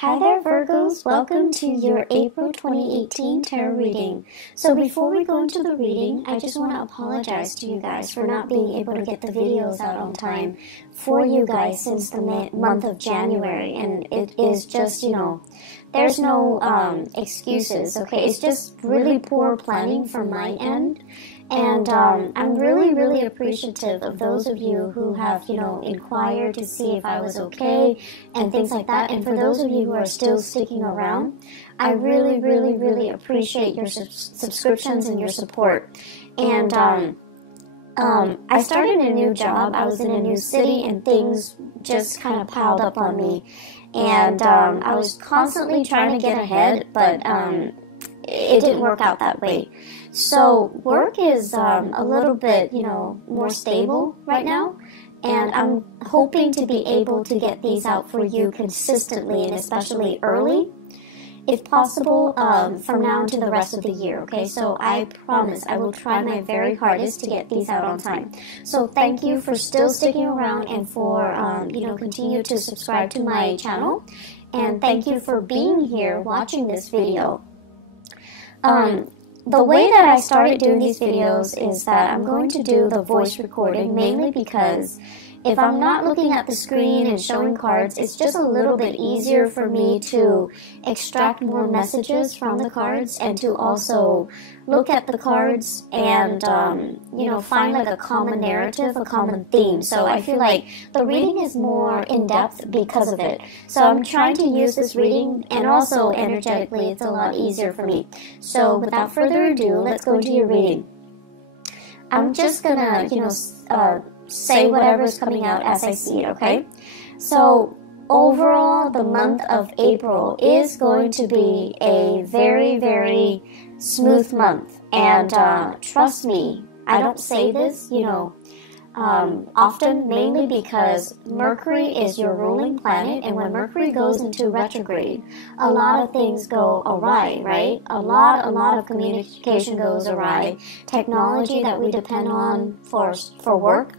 Hi there, Virgos. Welcome to your April 2018 tarot reading. So before we go into the reading, I just want to apologize to you guys for not being able to get the videos out on time for you guys since the month of January. And it is just, there's no excuses, okay? It's just really poor planning from my end. And I'm really appreciative of those of you who have, inquired to see if I was okay and things like that. And for those of you who are still sticking around, I really appreciate your subscriptions and your support. And I started a new job. I was in a new city and things just kind of piled up on me. And I was constantly trying to get ahead, but it didn't work out that way. So work is a little bit, more stable right now, and I'm hoping to be able to get these out for you consistently and especially early, if possible, from now to the rest of the year, okay? So I promise I will try my very hardest to get these out on time. So thank you for still sticking around and for, continue to subscribe to my channel, and thank you for being here watching this video. The way that I started doing these videos is that I'm going to do the voice recording mainly because if I'm not looking at the screen and showing cards, it's just a little bit easier for me to extract more messages from the cards and to also look at the cards and, find like a common narrative, a common theme. So I feel like the reading is more in-depth because of it. So I'm trying to use this reading, and also energetically it's a lot easier for me. So without further ado, let's go into your reading. I'm just gonna, say whatever is coming out as I see it, okay? So overall, the month of April is going to be a very smooth month. And trust me, I don't say this, often, mainly because Mercury is your ruling planet, and when Mercury goes into retrograde, a lot of things go awry, right? A lot of communication goes awry. Technology that we depend on for work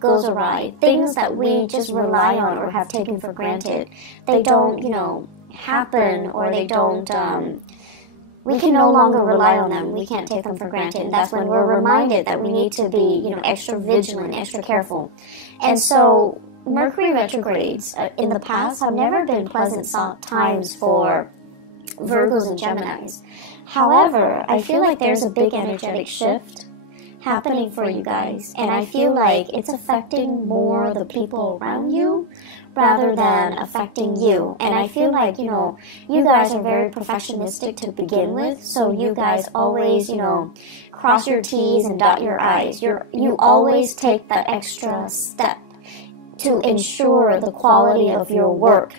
goes awry. Things that we just rely on or have taken for granted, they don't, happen, or they don't, we can no longer rely on them. We can't take them for granted. And that's when we're reminded that we need to be, extra vigilant, extra careful. And so Mercury retrogrades in the past have never been pleasant times for Virgos and Geminis. However, I feel like there's a big energetic shift happening for you guys, and I feel like it's affecting more the people around you rather than affecting you. And I feel like, you guys are very perfectionistic to begin with, so you guys always, cross your T's and dot your I's. You always take that extra step to ensure the quality of your work,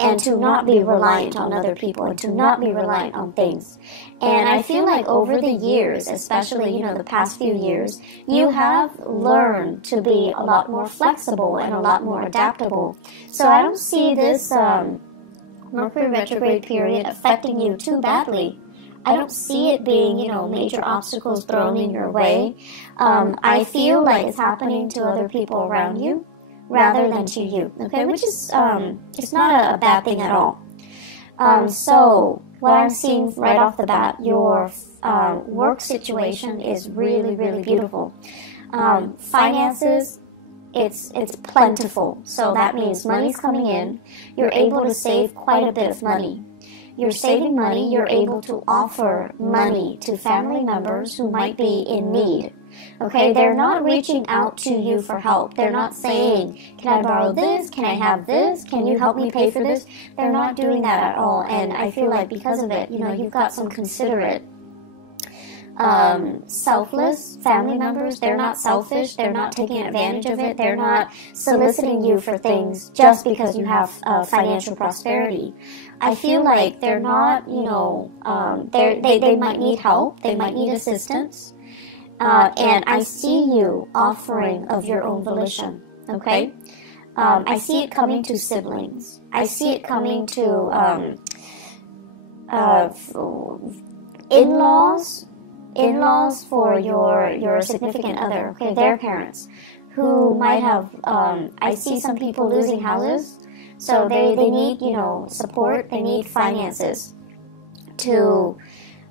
and to not be reliant on other people, and to not be reliant on things. And I feel like over the years, especially, the past few years, you have learned to be a lot more flexible and a lot more adaptable. So I don't see this Mercury retrograde period affecting you too badly. I don't see it being, major obstacles thrown in your way. I feel like it's happening to other people around you rather than to you, okay, which is, it's not a bad thing at all. So what I'm seeing right off the bat, your work situation is really beautiful. Finances, it's plentiful, so that means money's coming in. You're able to save quite a bit of money. You're saving money, you're able to offer money to family members who might be in need. Okay, they're not reaching out to you for help. They're not saying, can I borrow this? Can I have this? Can you help me pay for this? They're not doing that at all. And I feel like because of it, you've got some considerate, selfless family members. They're not selfish. They're not taking advantage of it. They're not soliciting you for things just because you have financial prosperity. I feel like they're not, they might need help. They might need assistance. And I see you offering of your own volition, okay? I see it coming to siblings. I see it coming to in-laws for your significant other, okay, their parents, who might have, I see some people losing houses. So they need, you know, support. They need finances to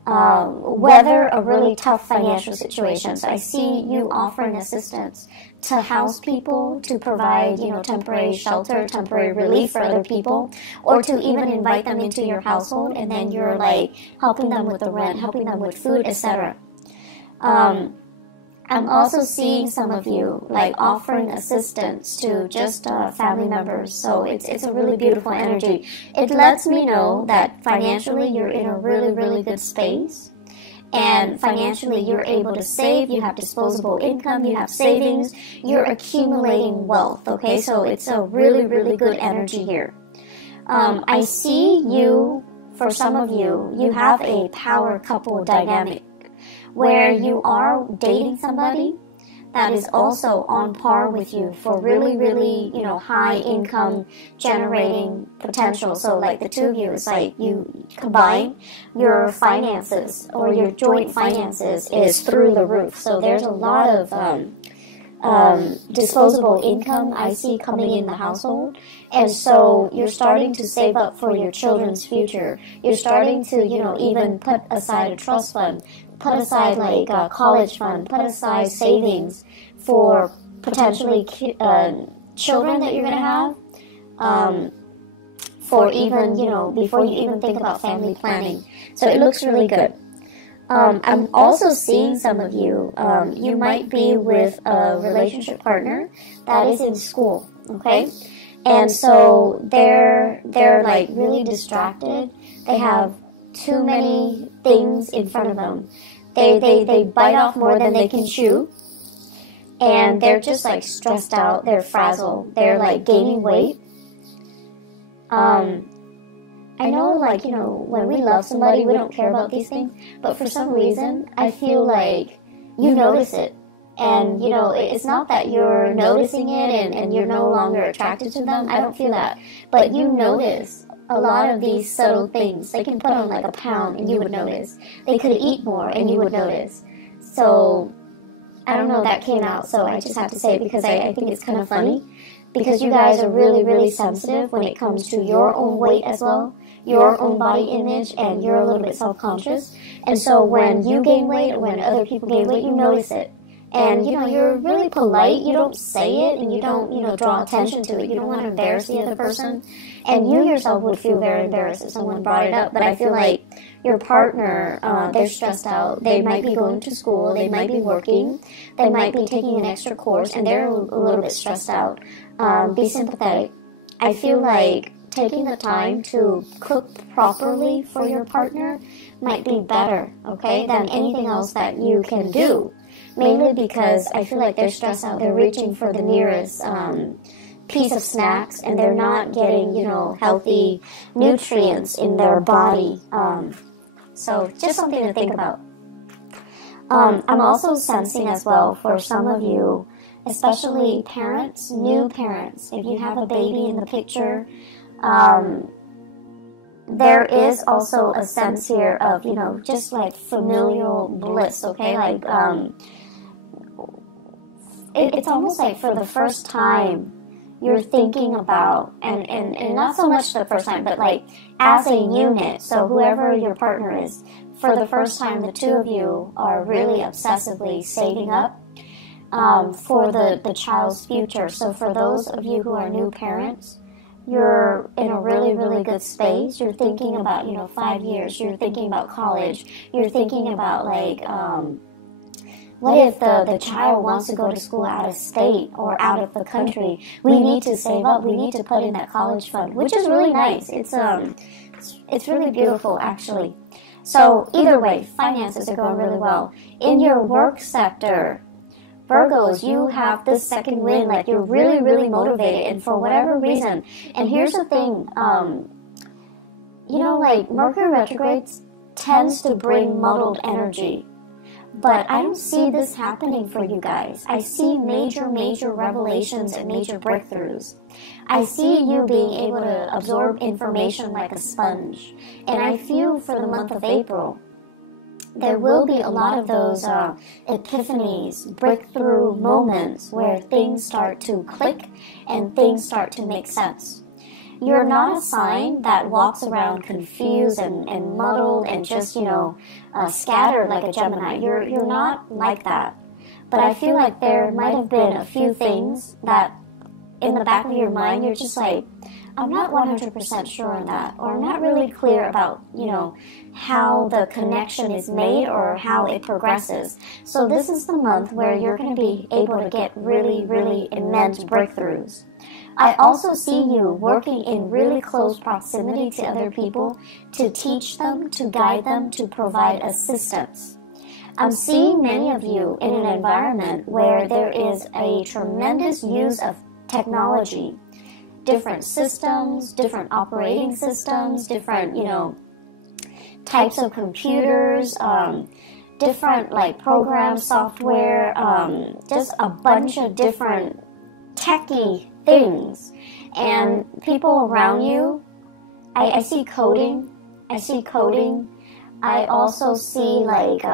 weather a really tough financial situation. So I see you offering assistance to house people, to provide, you know, temporary shelter, temporary relief for other people, or to even invite them into your household, and then you're like helping them with the rent, helping them with food, etc. I'm also seeing some of you like offering assistance to just family members. So it's a really beautiful energy. It lets me know that financially you're in a really, really good space. And financially you're able to save, you have disposable income, you have savings, you're accumulating wealth, okay? So it's a really, really good energy here. I see you, for some of you, you have a power couple dynamic where you are dating somebody that is also on par with you for really, really, you know, high income generating potential. So like the two of you, it's like you combine your finances, or your joint finances is through the roof. So there's a lot of disposable income I see coming in the household. And so you're starting to save up for your children's future. You're starting to, you know, even put aside a trust fund, put aside like a college fund, put aside savings for potentially children that you're going to have, for even, you know, before you even think about family planning. So it looks really good. I'm also seeing some of you, you might be with a relationship partner that is in school, okay? And so they're like really distracted. They have too many things in front of them. They bite off more than they can chew. And they're just like stressed out. They're frazzled. They're like gaining weight. I know, like, you know, when we love somebody, we don't care about these things. But for some reason, I feel like you notice it. And, you know, it's not that you're noticing it and you're no longer attracted to them. I don't feel that. But you notice a lot of these subtle things. They can put on like a pound and you would notice. They could eat more and you would notice. So I don't know, that came out. So I just have to say it because I think it's kind of funny. Because you guys are really, really sensitive when it comes to your own weight as well, your own body image, and you're a little bit self-conscious. And so when you gain weight or when other people gain weight, you notice it. And, you know, you're really polite. You don't say it and you don't, you know, draw attention to it. You don't want to embarrass the other person. And you yourself would feel very embarrassed if someone brought it up. But I feel like your partner, they're stressed out. They might be going to school. They might be working. They might be taking an extra course and they're a little bit stressed out. Be sympathetic. I feel like taking the time to cook properly for your partner might be better, okay, than anything else that you can do. Mainly because I feel like they're stressed out. They're reaching for the nearest piece of snacks and they're not getting, you know, healthy nutrients in their body. So just something to think about. I'm also sensing as well for some of you, especially parents, new parents, if you have a baby in the picture, there is also a sense here of, you know, just like familial bliss, okay? Like, it's almost like for the first time you're thinking about, and not so much the first time, but like as a unit, so whoever your partner is, for the first time the two of you are really obsessively saving up for the child's future. So for those of you who are new parents, you're in a really, really good space. You're thinking about, you know, 5 years. You're thinking about college. You're thinking about, like, what if the child wants to go to school out of state or out of the country? We need to save up. We need to put in that college fund, which is really nice. It's really beautiful, actually. So either way, finances are going really well. In your work sector, Virgos, you have this second wind, like you're really, really motivated, and for whatever reason. And here's the thing, you know, like Mercury retrograde tends to bring muddled energy. But I don't see this happening for you guys. I see major, major revelations and major breakthroughs. I see you being able to absorb information like a sponge. And I feel for the month of April, there will be a lot of those epiphanies, breakthrough moments where things start to click and things start to make sense. you're not a sign that walks around confused and muddled and just, scattered like a Gemini. You're not like that. But I feel like there might have been a few things that in the back of your mind, you're just like, I'm not 100% sure on that, or I'm not really clear about, how the connection is made or how it progresses. So this is the month where you're going to be able to get really, really immense breakthroughs. I also see you working in really close proximity to other people to teach them, to guide them, to provide assistance. I'm seeing many of you in an environment where there is a tremendous use of technology, different systems, different operating systems, different, types of computers, different like programs, software, just a bunch of different techie things. And people around you, I see coding. I also see like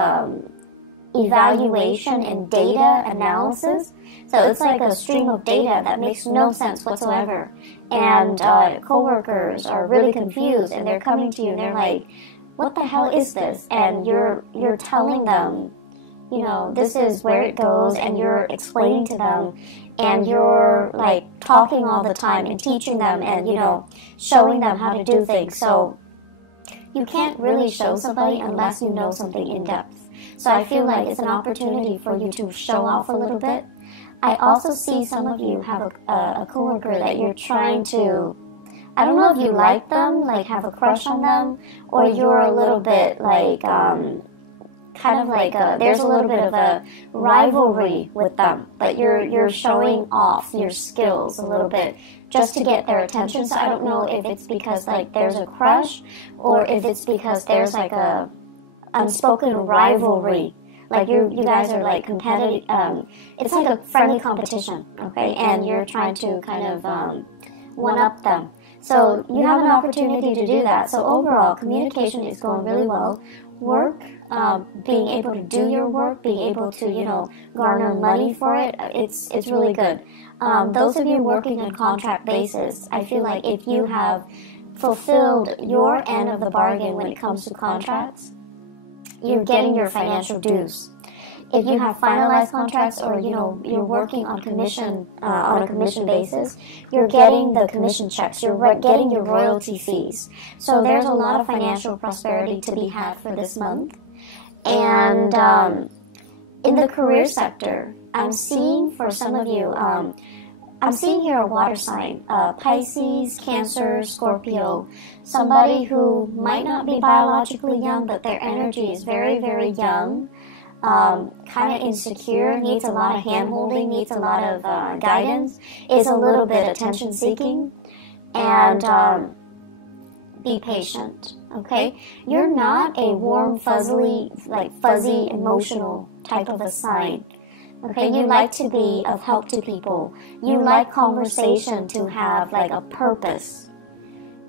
evaluation and data analysis. So it's like a stream of data that makes no sense whatsoever. And coworkers are really confused, and they're coming to you and they're like, what the hell is this? And you're telling them, this is where it goes, and you're explaining to them, and you're like talking all the time and teaching them and, showing them how to do things. So you can't really show somebody unless you know something in depth. So I feel like it's an opportunity for you to show off a little bit. I also see some of you have a coworker that you're trying to, I don't know if you like them, like have a crush on them, or you're a little bit like, there's a little bit of a rivalry with them, but you're showing off your skills a little bit just to get their attention. So I don't know if it's because like there's a crush, or if it's because there's like a unspoken rivalry. Like you guys are like competitive. It's like a friendly competition, okay? And you're trying to kind of one up them. So you have an opportunity to do that. So overall, communication is going really well. Work, being able to do your work, being able to, garner money for it, it's really good. Those of you working on contract basis, I feel like if you have fulfilled your end of the bargain when it comes to contracts, you're getting your financial dues. If you have finalized contracts, or you're working on commission on a commission basis, you're getting the commission checks. You're getting your royalty fees. So there's a lot of financial prosperity to be had for this month. And in the career sector, I'm seeing for some of you, I'm seeing here a water sign, Pisces, Cancer, Scorpio, somebody who might not be biologically young, but their energy is very, very young. Kind of insecure, needs a lot of hand-holding, needs a lot of guidance, is a little bit attention-seeking, and be patient, okay? You're not a warm, fuzzy, emotional type of a sign, okay? You like to be of help to people. You like conversation to have like a purpose.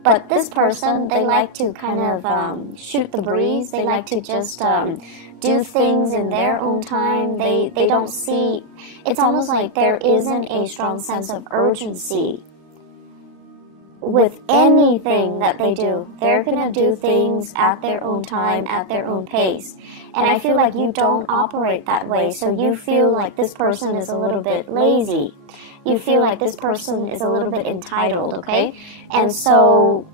But this person, they like to kind of shoot the breeze. They like to just do things in their own time. They don't see, it's almost like there isn't a strong sense of urgency with anything that they do. They're going to do things at their own time, at their own pace. And I feel like you don't operate that way. So you feel like this person is a little bit lazy. You feel like this person is a little bit entitled, okay? And so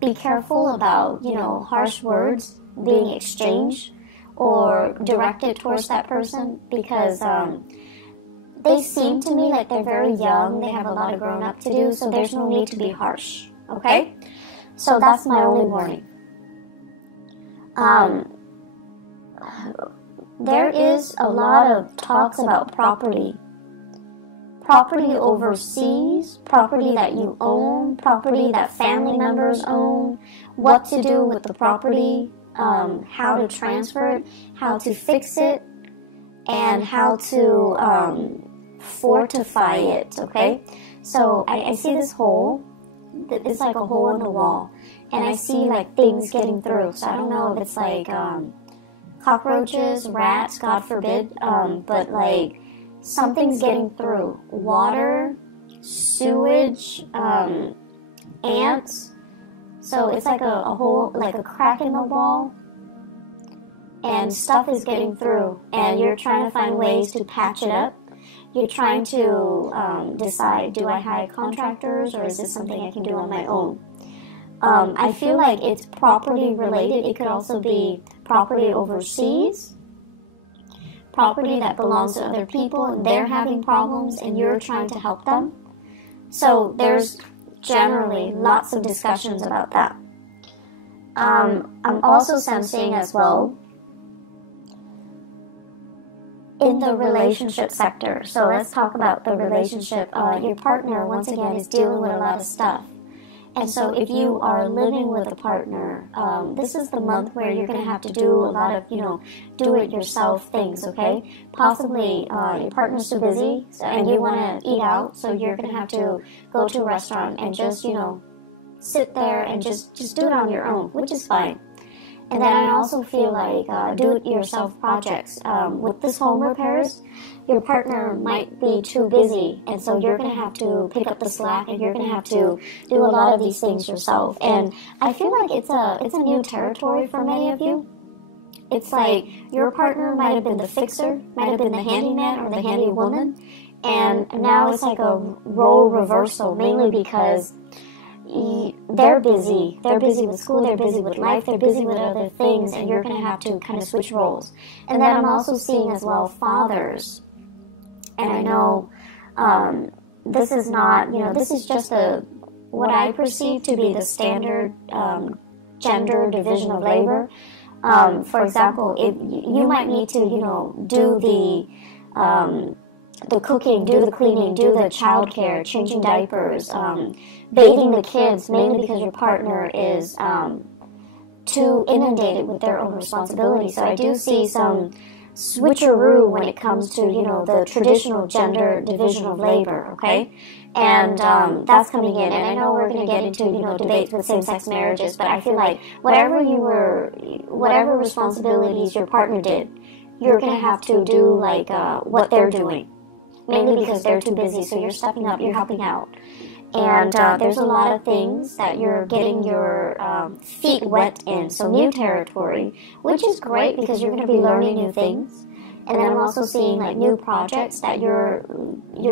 be careful about, harsh words being exchanged or directed towards that person, because they seem to me like they're very young. They have a lot of growing up to do, so there's no need to be harsh, okay? So that's my only warning. There is a lot of talks about property. Property overseas, property that you own, property that family members own, what to do with the property, how to transfer it, how to fix it, and how to fortify it, okay? So I see this hole. It's like a hole in the wall, and I see like things getting through. So I don't know if it's like cockroaches, rats, God forbid, but like something's getting through. Water, sewage, ants. So it's like a hole, like a crack in the wall, and stuff is getting through, and you're trying to find ways to patch it up. You're trying to decide, do I hire contractors, or is this something I can do on my own? I feel like it's property related. It could also be property overseas, property that belongs to other people, and they're having problems, and you're trying to help them. So there's generally lots of discussions about that. I'm also sensing as well in the relationship sector. So let's talk about the relationship. Your partner, once again, is dealing with a lot of stuff. And so if you are living with a partner, this is the month where you're going to have to do a lot of, do-it-yourself things, okay? Possibly your partner's too busy and you want to eat out, so you're going to have to go to a restaurant and just, sit there and just do it on your own, which is fine. And then I also feel like do-it-yourself projects. With this home repairs, your partner might be too busy, and so you're going to have to pick up the slack, and you're going to have to do a lot of these things yourself. And I feel like it's a new territory for many of you. It's like your partner might have been the fixer, might have been the handyman or the handy woman, and now it's like a role reversal, mainly because they're busy. They're busy with school, they're busy with life, they're busy with other things, and you're going to have to kind of switch roles. And then I'm also seeing as well fathers. And I know this is not, this is just what I perceive to be the standard gender division of labor. For example, if you might need to, do the cooking, do the cleaning, do the childcare, changing diapers, bathing the kids, mainly because your partner is too inundated with their own responsibilities. So I do see some switcheroo when it comes to, the traditional gender division of labor, okay? And that's coming in. And I know we're going to get into, debates with same-sex marriages, but I feel like whatever responsibilities your partner did, you're going to have to do, like, what they're doing. Mainly because they're too busy, so you're stepping up, you're helping out. And there's a lot of things that you're getting your feet wet in, so new territory, which is great because you're going to be learning new things. And then I'm also seeing like new projects that you're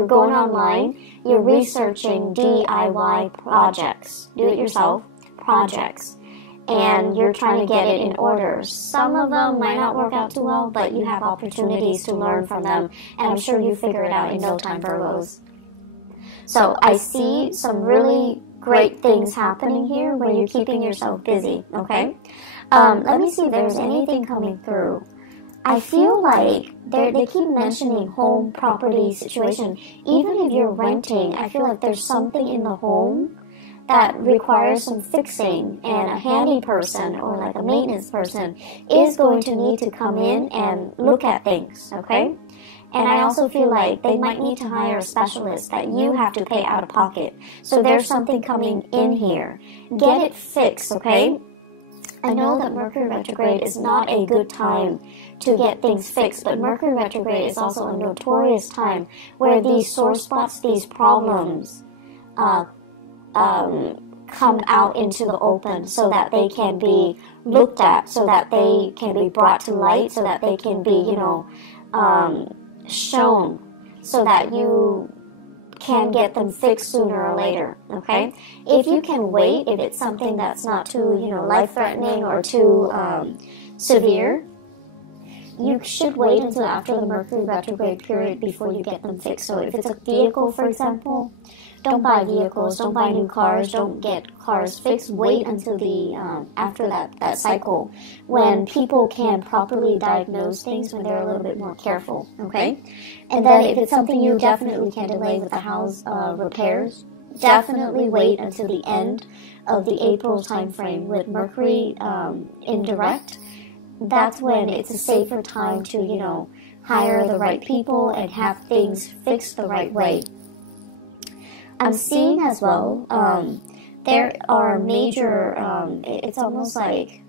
going online, you're researching DIY projects, do-it-yourself projects, and you're trying to get it in order. Some of them might not work out too well, but you have opportunities to learn from them, and I'm sure you figure it out in no time, Virgos. So I see some really great things happening here where you're keeping yourself busy, okay? Let me see if there's anything coming through. I feel like they keep mentioning home property situation. Even if you're renting, I feel like there's something in the home that requires some fixing, and a handy person or like a maintenance person is going to need to come in and look at things, okay? And I also feel like they might need to hire a specialist that you have to pay out of pocket. So there's something coming in here. Get it fixed, okay? I know that Mercury retrograde is not a good time to get things fixed, but Mercury retrograde is also a notorious time where these sore spots, these problems, come out into the open so that they can be looked at, so that they can be brought to light, so that they can be, shown, so that you can get them fixed sooner or later, okay? If you can wait, if it's something that's not too, life-threatening or too severe, you should wait until after the Mercury retrograde period before you get them fixed. So if it's a vehicle, for example, don't buy vehicles, don't buy new cars, don't get cars fixed. Wait until the after that cycle when people can properly diagnose things, when they're a little bit more careful, okay? And then if it's something you definitely can delay with the house repairs, definitely wait until the end of the April time frame with Mercury in direct. That's when it's a safer time to, hire the right people and have things fixed the right way. I'm seeing as well, there are major, it's almost like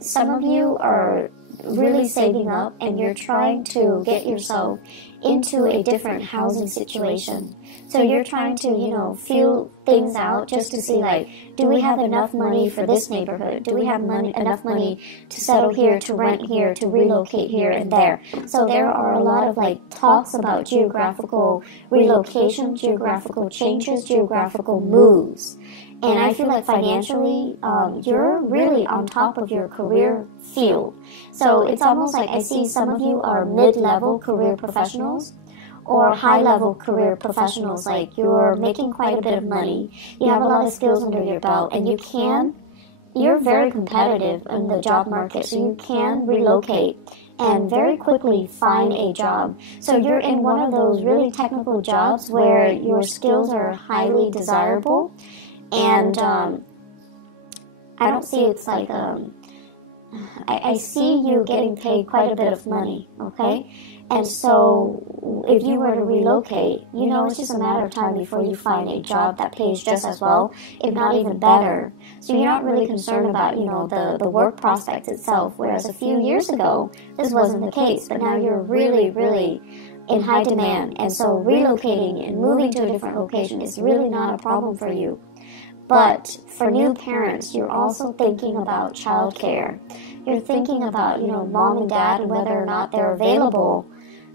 some of you are really saving up, and you're trying to get yourself into a different housing situation. So you're trying to, you know, feel things out just to see, like, do we have enough money for this neighborhood? Do we have enough money to settle here, to rent here, to relocate here and there? So there are a lot of, like, talks about geographical relocation, geographical changes, geographical moves. And I feel like financially, you're really on top of your career field. So it's almost like I see some of you are mid-level career professionals or high-level career professionals. Like, you're making quite a bit of money, you have a lot of skills under your belt, and you're very competitive in the job market, so you can relocate and very quickly find a job. So you're in one of those really technical jobs where your skills are highly desirable. And I don't see it's like, I see you getting paid quite a bit of money, okay? And so if you were to relocate, you know, it's just a matter of time before you find a job that pays just as well, if not even better. So you're not really concerned about, you know, the work prospects itself, whereas a few years ago, this wasn't the case. But now you're really, really in high demand. And so relocating and moving to a different location is really not a problem for you. But for new parents, you're also thinking about childcare. You're thinking about, you know, mom and dad and whether or not they're available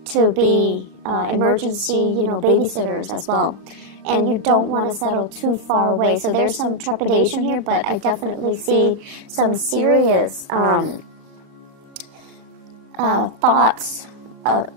to be emergency, you know, babysitters as well. And you don't want to settle too far away. So there's some trepidation here, but I definitely see some serious thoughts,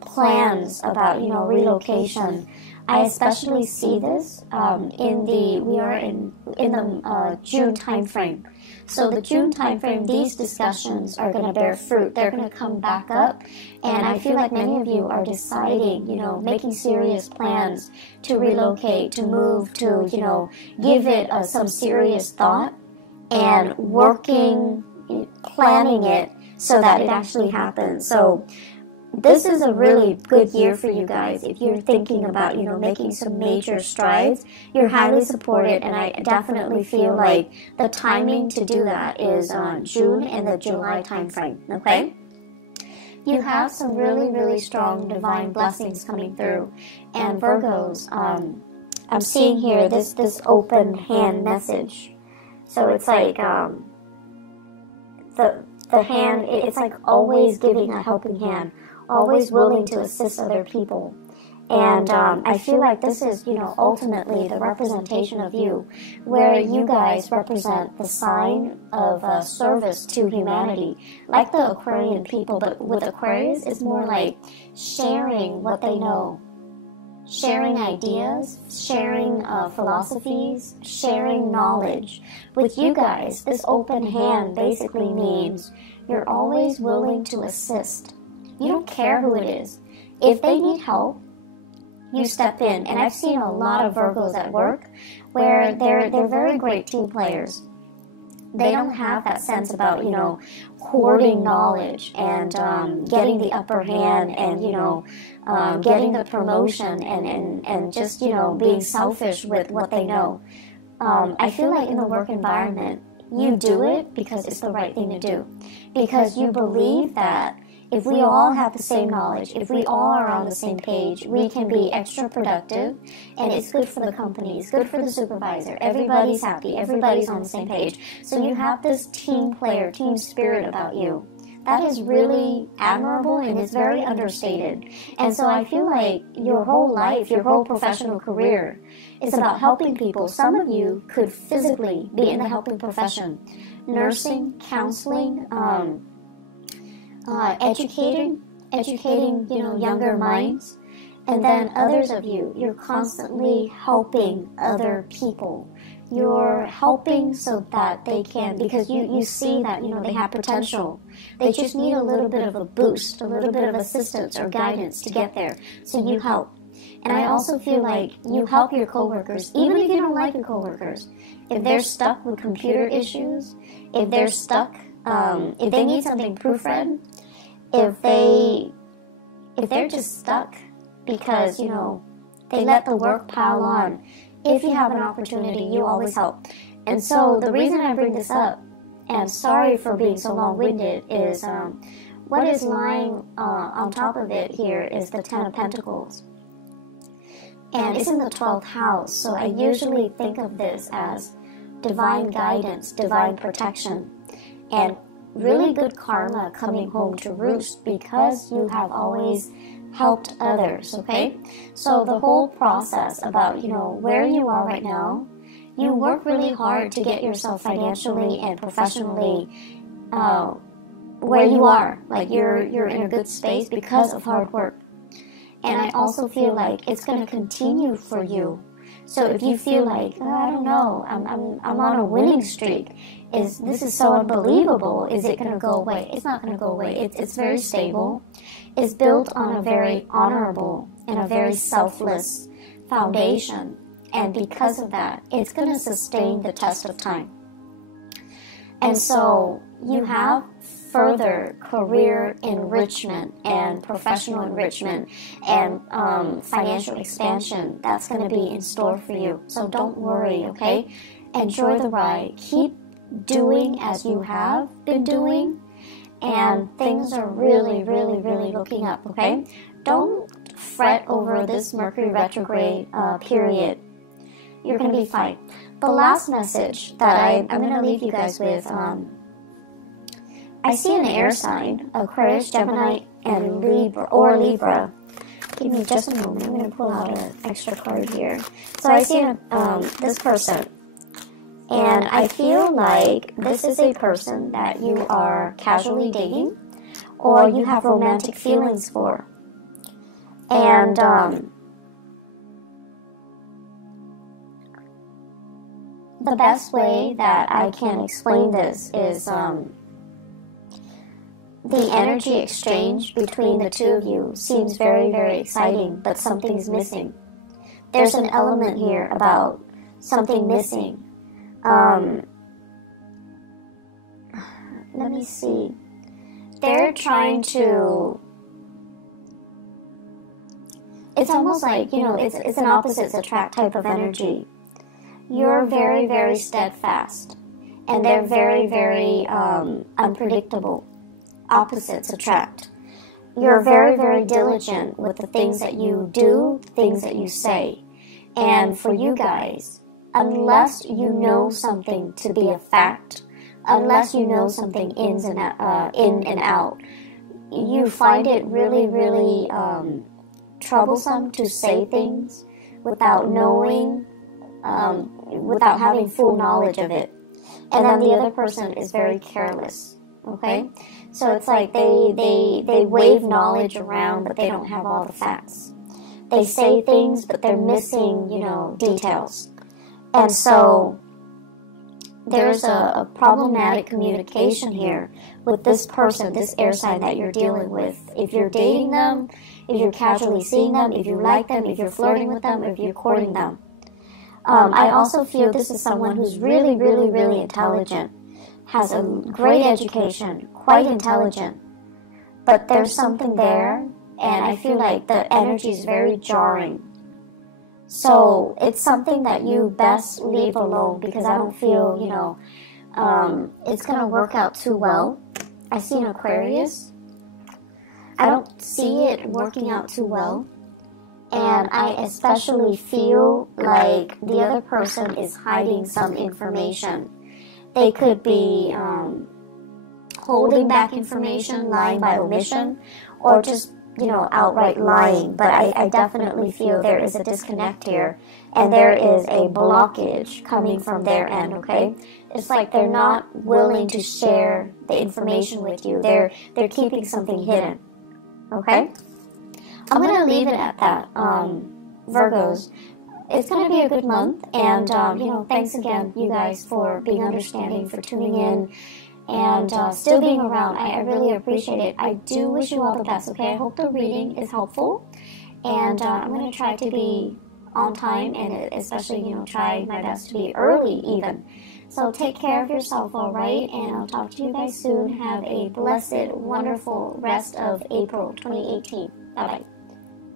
plans about, you know, relocation. I especially see this we are in the June time frame. So the June time frame, these discussions are going to bear fruit. They're going to come back up, and I feel like many of you are deciding, you know, making serious plans to relocate, to move, to, you know, give it some serious thought and working, planning it so that it actually happens. So this is a really good year for you guys. If you're thinking about, you know, making some major strides, you're highly supported, and I definitely feel like the timing to do that is June and the July time frame, okay? You have some really, really strong divine blessings coming through. And Virgos, I'm seeing here this open hand message. So it's like the hand, it's like always giving a helping hand, always willing to assist other people. And I feel like this is, you know, ultimately the representation of you, where you guys represent the sign of service to humanity, like the Aquarian people. But with Aquarius, it's more like sharing what they know, sharing ideas, sharing philosophies, sharing knowledge. With you guys, this open hand basically means you're always willing to assist. You don't care who it is. If they need help, you step in. And I've seen a lot of Virgos at work where they're very great team players. They don't have that sense about, you know, hoarding knowledge and getting the upper hand and, you know, getting the promotion and just, you know, being selfish with what they know. I feel like in the work environment, you do it because it's the right thing to do. Because you believe that if we all have the same knowledge, if we all are on the same page, we can be extra productive, and it's good for the company, it's good for the supervisor. Everybody's happy, everybody's on the same page. So you have this team player, team spirit about you. That is really admirable, and it's very understated. And so I feel like your whole life, your whole professional career is about helping people. Some of you could physically be in the helping profession, nursing, counseling, educating, you know, younger minds. And then others of you, you're constantly helping other people. You're helping so that they can, because you see that, you know, they have potential. They just need a little bit of a boost, a little bit of assistance or guidance to get there. So you help. And I also feel like you help your coworkers, even if you don't like your coworkers. If they're stuck with computer issues, if they're stuck, if they need something proofread, if they're just stuck because, you know, they let the work pile on. If you have an opportunity, you always help. And so the reason I bring this up, and sorry for being so long-winded, is what is lying on top of it here is the Ten of Pentacles. And it's in the 12th house, so I usually think of this as divine guidance, divine protection, and really good karma coming home to roost because you have always helped others, okay? So the whole process about, where you are right now, you work really hard to get yourself financially and professionally where you are. Like you're in a good space because of hard work. And I also feel like it's going to continue for you. So if you feel like, I don't know, I'm on a winning streak, this is so unbelievable, is it going to go away? It's not going to go away. It's very stable. It's built on a very honorable and a very selfless foundation. And because of that, it's going to sustain the test of time. And so you have further career enrichment and professional enrichment and financial expansion that's going to be in store for you. So don't worry, okay? Enjoy the ride. Keep doing as you have been doing, and things are really, really, really looking up, okay? Don't fret over this Mercury retrograde period. You're going to be fine. The last message that I'm going to leave you guys with, I see an air sign, Aquarius, Gemini, and Libra. Give me just a moment. I'm going to pull out an extra card here. So I see this person, and I feel like this is a person that you are casually dating or you have romantic feelings for. And the best way that I can explain this is the energy exchange between the two of you seems very, very exciting, but something's missing. There's an element here about something missing. Let me see. They're trying to... It's almost like, it's an opposites attract type of energy. You're very, very steadfast, and they're very, very unpredictable. Opposites attract. You're very, very diligent with the things that you do, things that you say. And for you guys, unless you know something to be a fact, unless you know something in and out, you find it really, really troublesome to say things without knowing, without having full knowledge of it. And then the other person is very careless, okay? So it's like they wave knowledge around, but they don't have all the facts. They say things, but they're missing, details. And so there's a problematic communication here with this person, this air sign that you're dealing with. If you're dating them, if you're casually seeing them, if you like them, if you're flirting with them, if you're courting them. I also feel this is someone who's really, really, really intelligent, has a great education, quite intelligent, but there's something there, and I feel like the energy is very jarring. So it's something that you best leave alone, because I don't feel, it's going to work out too well. I see an Aquarius. I don't see it working out too well. And I especially feel like the other person is hiding some information. They could be holding back information, lying by omission, or just, outright lying. But I definitely feel there is a disconnect here, and there is a blockage coming from their end, okay? It's like they're not willing to share the information with you. They're keeping something hidden, okay? I'm going to leave it at that, Virgos. It's going to be a good month, and, thanks again, you guys, for being understanding, for tuning in, and still being around. I really appreciate it. I do wish you all the best, okay? I hope the reading is helpful, and I'm going to try to be on time, and especially, try my best to be early, even. So take care of yourself, all right? And I'll talk to you guys soon. Have a blessed, wonderful rest of April 2018. Bye-bye.